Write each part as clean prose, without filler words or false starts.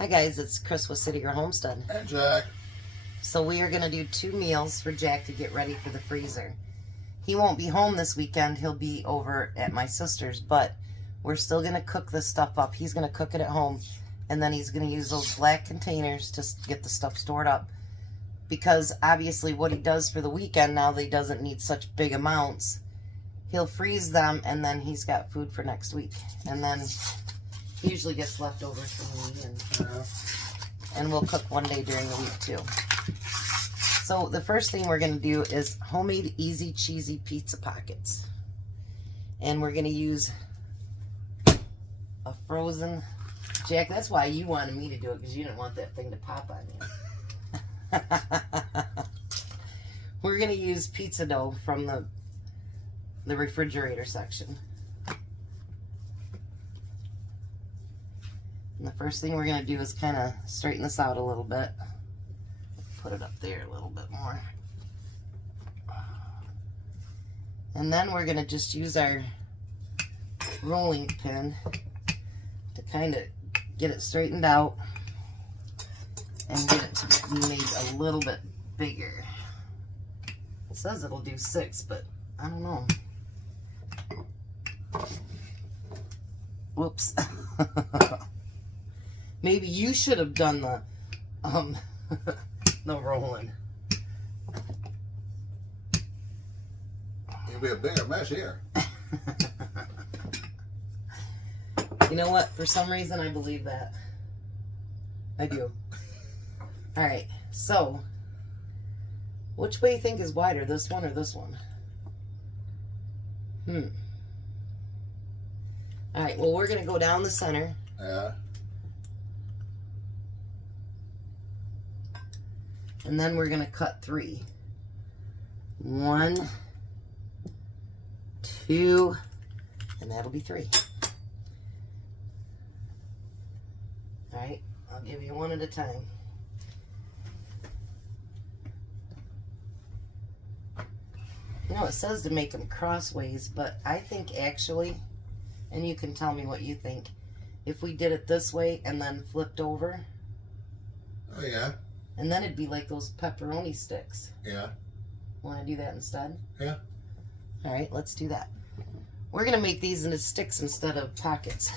Hi guys, it's Chris with City Your Homestead. And Jack. So we are going to do 2 meals for Jack to get ready for the freezer. He won't be home this weekend. He'll be over at my sister's, but we're still going to cook this stuff up. He's going to cook it at home, and then he's going to use those black containers to get the stuff stored up. Because obviously what he does for the weekend, now that he doesn't need such big amounts, he'll freeze them, and then he's got food for next week. And then he usually gets leftovers from me, and we'll cook one day during the week too. So the first thing we're going to do is homemade easy cheesy pizza pockets. And we're going to use a frozen... Jack, that's why you wanted me to do it, because you didn't want that thing to pop on you. We're going to use pizza dough from the refrigerator section. And the first thing we're going to do is kind of straighten this out a little bit. Put it up there a little bit more. And then we're going to just use our rolling pin to kind of get it straightened out and get it to be made a little bit bigger. It says it'll do 6, but I don't know. Whoops. Maybe you should have done the the rolling. It'll be a bigger mess here. You know what? For some reason, I believe that. I do. All right. So, which way you think is wider, this one or this one? All right. Well, we're gonna go down the center. Yeah. And then we're going to cut 3. 1, 2, and that'll be 3. Alright, I'll give you one at a time. You know, it says to make them crossways, but I think actually, and you can tell me what you think, if we did it this way and then flipped over. Oh, yeah. And then it'd be like those pepperoni sticks. Yeah. Want to do that instead? Yeah. All right, let's do that. We're going to make these into sticks instead of pockets.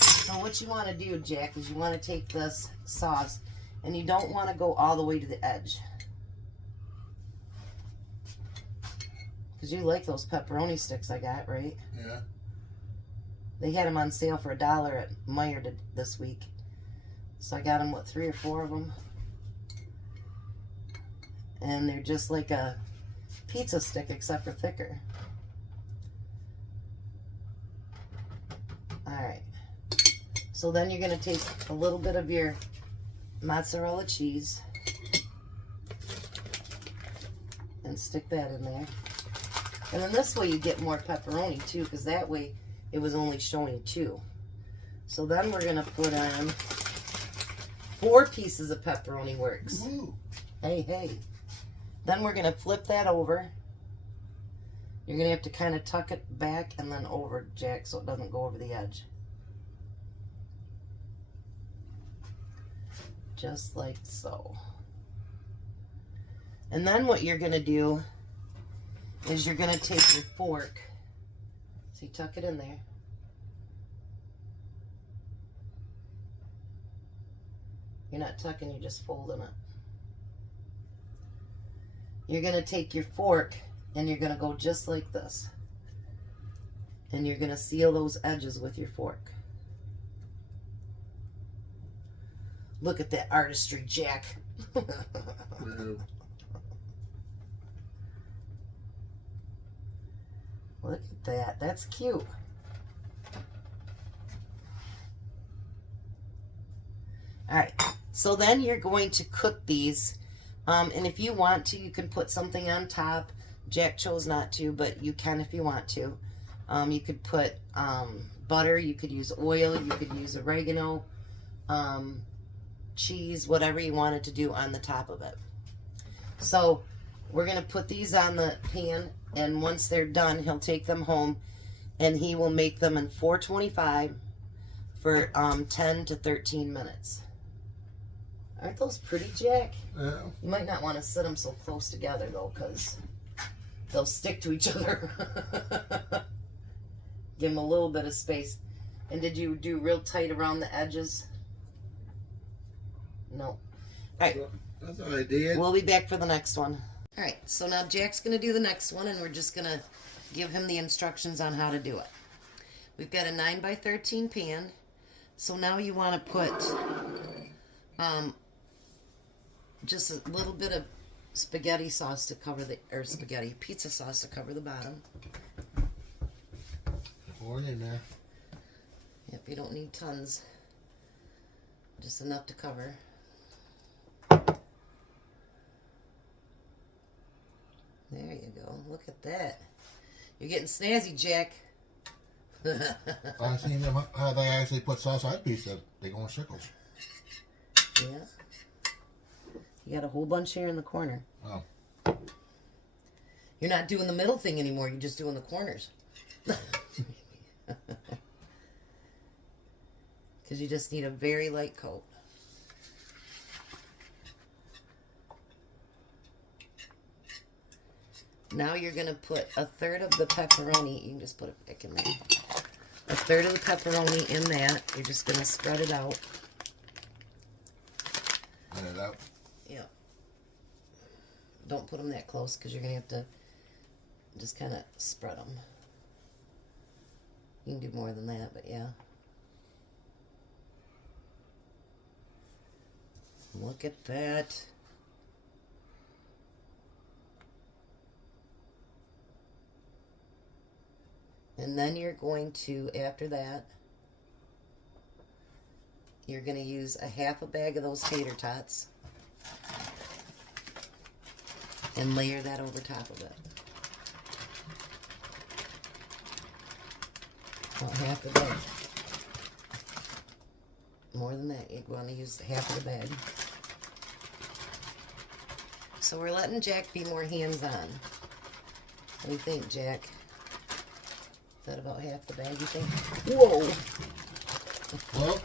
So what you want to do, Jack, is you want to take this sauce, and you don't want to go all the way to the edge. Because you like those pepperoni sticks I got, right? Yeah. They had them on sale for $1 at Meijer this week. So I got them, what, 3 or 4 of them? And they're just like a pizza stick, except for thicker. Alright. So then you're going to take a little bit of your mozzarella cheese and stick that in there. And then this way you get more pepperoni too, because that way it was only showing 2. So then we're going to put on 4 pieces of pepperoni works. Woo. Hey, hey. Then we're going to flip that over. You're going to have to kind of tuck it back and then over, Jack, so it doesn't go over the edge. Just like so. And then what you're going to do is you're going to take your fork. See, tuck it in there. You're not tucking, you're just folding it. You're going to take your fork and you're going to go just like this. And you're going to seal those edges with your fork. Look at that artistry, Jack. Look at that. That's cute. Alright. So then you're going to cook these, and if you want to, you can put something on top. Jack chose not to, but you can if you want to. You could put butter, you could use oil, you could use oregano, cheese, whatever you wanted to do on the top of it. So we're going to put these on the pan, and once they're done, he'll take them home, and he will make them in 425, for 10 to 13 minutes. Aren't those pretty, Jack? Yeah. You might not want to set them so close together though, because they'll stick to each other. Give them a little bit of space. And did you do real tight around the edges? No. All right. That's what I did. We'll be back for the next one. All right, so now Jack's going to do the next one, and we're just going to give him the instructions on how to do it. We've got a 9 by 13 pan. So now you want to put just a little bit of spaghetti sauce to cover the, or spaghetti, pizza sauce to cover the bottom. Pour it in there. Yep, you don't need tons. Just enough to cover. There you go. Look at that. You're getting snazzy, Jack. I've seen them how they actually put sauce on pizza. They go in circles. Yeah. You got a whole bunch here in the corner. Oh. You're not doing the middle thing anymore. You're just doing the corners. Because you just need a very light coat. Now you're going to put a third of the pepperoni. You can just put it back in there. A third of the pepperoni in that. You're just going to spread it out. Spread it out. Yeah. Don't put them that close because you're going to have to just kind of spread them. You can do more than that, but yeah. Look at that. And then you're going to, after that, you're going to use a half a bag of those tater tots and layer that over top of it. About half a bag. More than that, you're going to use half of the bag. So we're letting Jack be more hands-on. What do you think, Jack? Is that about half the bag, you think? Whoa! Well,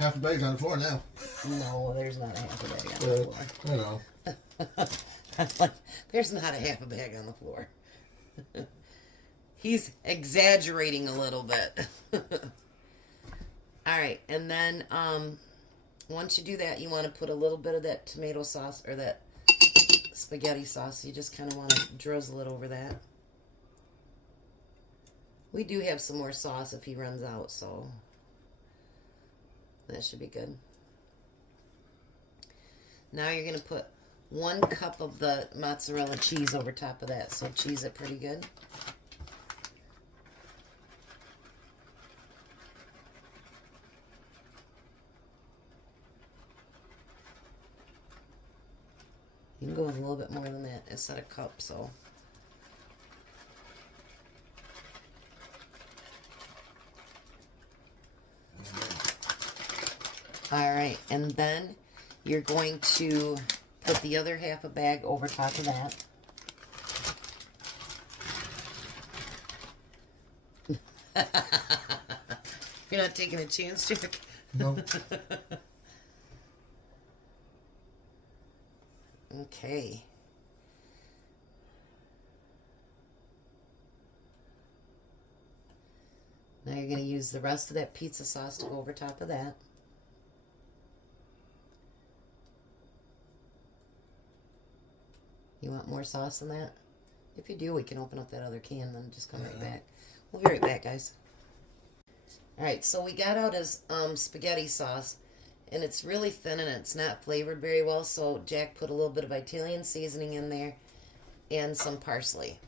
half the bag's on the floor now. No, there's not a half a bag on the floor. You know. I'm like, there's not a half a bag on the floor. He's exaggerating a little bit. Alright, and then once you do that, you want to put a little bit of that tomato sauce, or that spaghetti sauce. You just kind of want to drizzle it over that. We do have some more sauce if he runs out, so that should be good. Now you're going to put 1 cup of the mozzarella cheese over top of that, so cheese it pretty good. You can go with a little bit more than that instead of cup, so. Alright, and then you're going to put the other half a bag over top of that. You're not taking a chance, Jack? No. Okay. Now you're going to use the rest of that pizza sauce to go over top of that. You want more sauce than that? If you do, we can open up that other can, then just come right back. We'll be right back, guys. Alright, so we got out his spaghetti sauce, and it's really thin and it's not flavored very well, so Jack put a little bit of Italian seasoning in there and some parsley.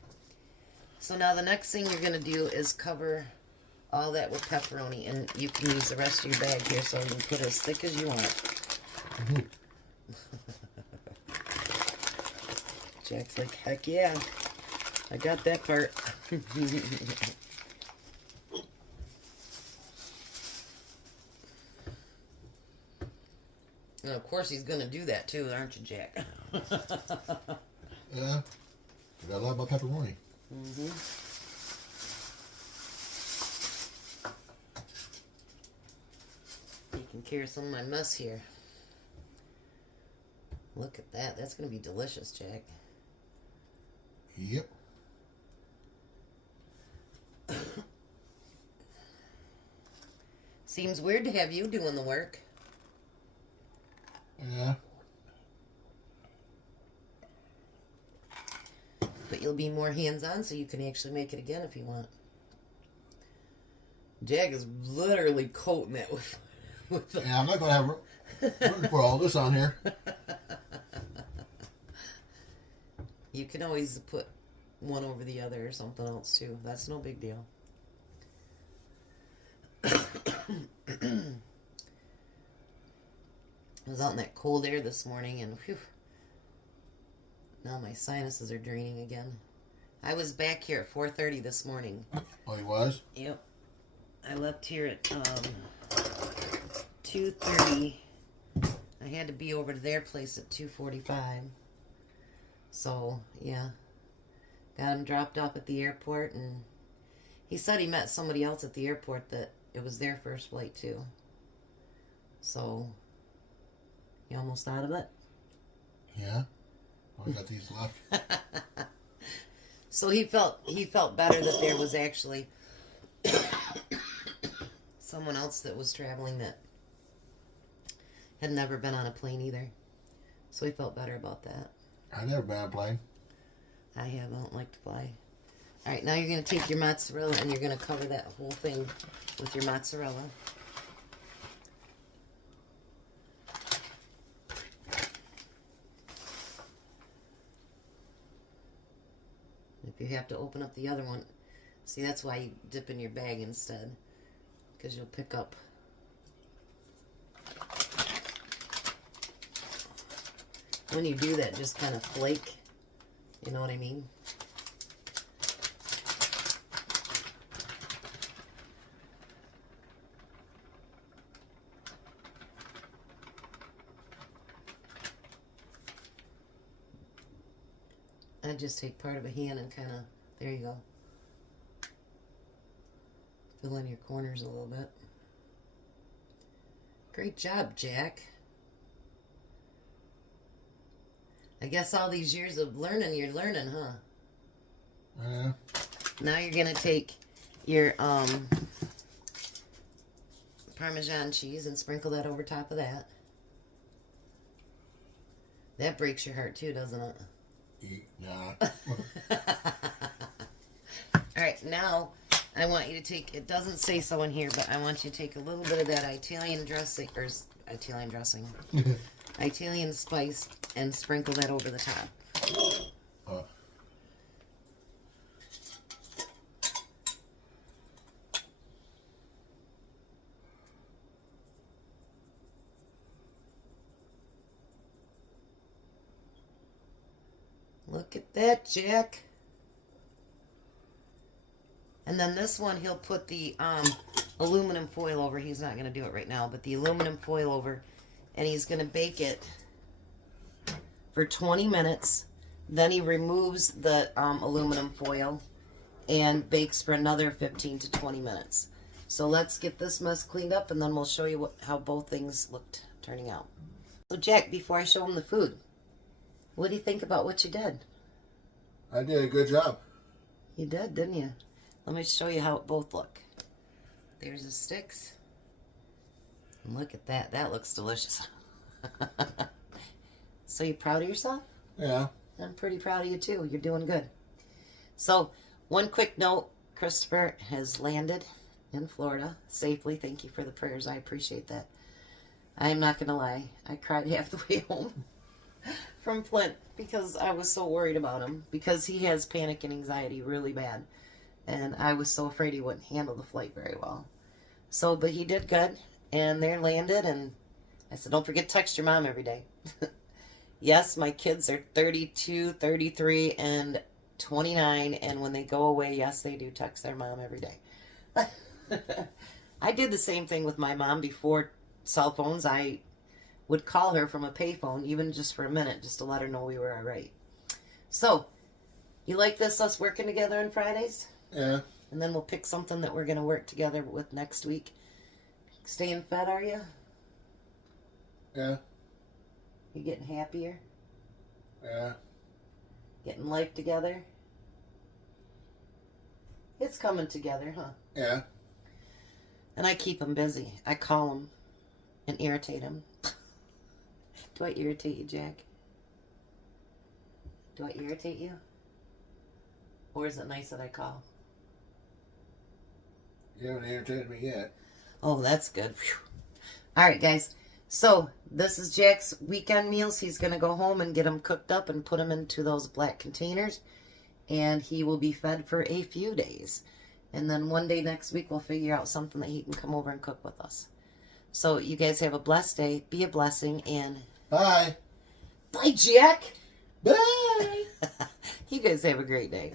So now the next thing you're going to do is cover all that with pepperoni, and you can use the rest of your bag here, so you can put it as thick as you want. Mm-hmm. Jack's like, heck yeah, I got that part. And of course he's gonna do that too, aren't you, Jack? Yeah. I got a lot about pepperoni. Mm-hmm. taking care of some of my mess here. Look at that. That's going to be delicious, Jack. Yep. Seems weird to have you doing the work. Yeah. But you'll be more hands-on so you can actually make it again if you want. Jack is literally coating that with the... Yeah, I'm not going to have room for all this on here. You can always put one over the other or something else too. That's no big deal. I was out in that cold air this morning and whew, now my sinuses are draining again. I was back here at 4:30 this morning. Oh, he was? Yep. I left here at 2:30. I had to be over to their place at 2:45. So, yeah. Got him dropped off at the airport, and he said he met somebody else at the airport that it was their first flight, too. So, you almost out of it? Yeah. Oh, we got these left. So he felt better that there was actually someone else that was traveling that had never been on a plane either. So he felt better about that. I've never been on a plane. I have. I don't like to fly. All right, now you're going to take your mozzarella and you're going to cover that whole thing with your mozzarella. If you have to open up the other one, see, that's why you dip in your bag instead, because you'll pick up. When you do that, just kind of flake. You know what I mean? I just take part of a hand and kind of, there you go. Fill in your corners a little bit. Great job, Jack. I guess all these years of learning, you're learning, huh? Yeah. Now you're going to take your Parmesan cheese and sprinkle that over top of that. That breaks your heart too, doesn't it? Nah. Alright, now I want you to take, it doesn't say so in here, but I want you to take a little bit of that Italian dressing, or Italian dressing, Italian spice, and sprinkle that over the top. Look at that, Jack. And then this one, he'll put the aluminum foil over. He's not going to do it right now, but the aluminum foil over, and he's going to bake it for 20 minutes. Then he removes the aluminum foil and bakes for another 15 to 20 minutes. So let's get this mess cleaned up, and then we'll show you how both things looked turning out. So Jack, before I show him the food, what do you think about what you did? I did a good job. You did, didn't you? Let me show you how it both look. There's the sticks. And look at that. That looks delicious. So you proud of yourself? Yeah. I'm pretty proud of you too. You're doing good. So, one quick note. Christopher has landed in Florida safely. Thank you for the prayers. I appreciate that. I'm not going to lie. I cried half the way home from Flint because I was so worried about him, because he has panic and anxiety really bad, and I was so afraid he wouldn't handle the flight very well. So, but he did good, and they're landed, and I said, don't forget to text your mom every day. Yes, my kids are 32, 33, and 29, and when they go away, yes, they do text their mom every day. I did the same thing with my mom before cell phones. I would call her from a payphone, even just for a minute, just to let her know we were all right. So, you like this, us working together on Fridays? Yeah. And then we'll pick something that we're going to work together with next week. Staying fed, are you? Yeah. You getting happier? Yeah. Getting life together? It's coming together, huh? Yeah. And I keep him busy. I call him and irritate him. Do I irritate you, Jack? Do I irritate you? Or is it nice that I call? You haven't irritated me yet. Oh, that's good. Whew. All right, guys. So this is Jack's weekend meals. He's going to go home and get them cooked up and put them into those black containers. And he will be fed for a few days. And then one day next week, we'll figure out something that he can come over and cook with us. So you guys have a blessed day. Be a blessing. And Bye. bye, Jack. Bye. You guys have a great day.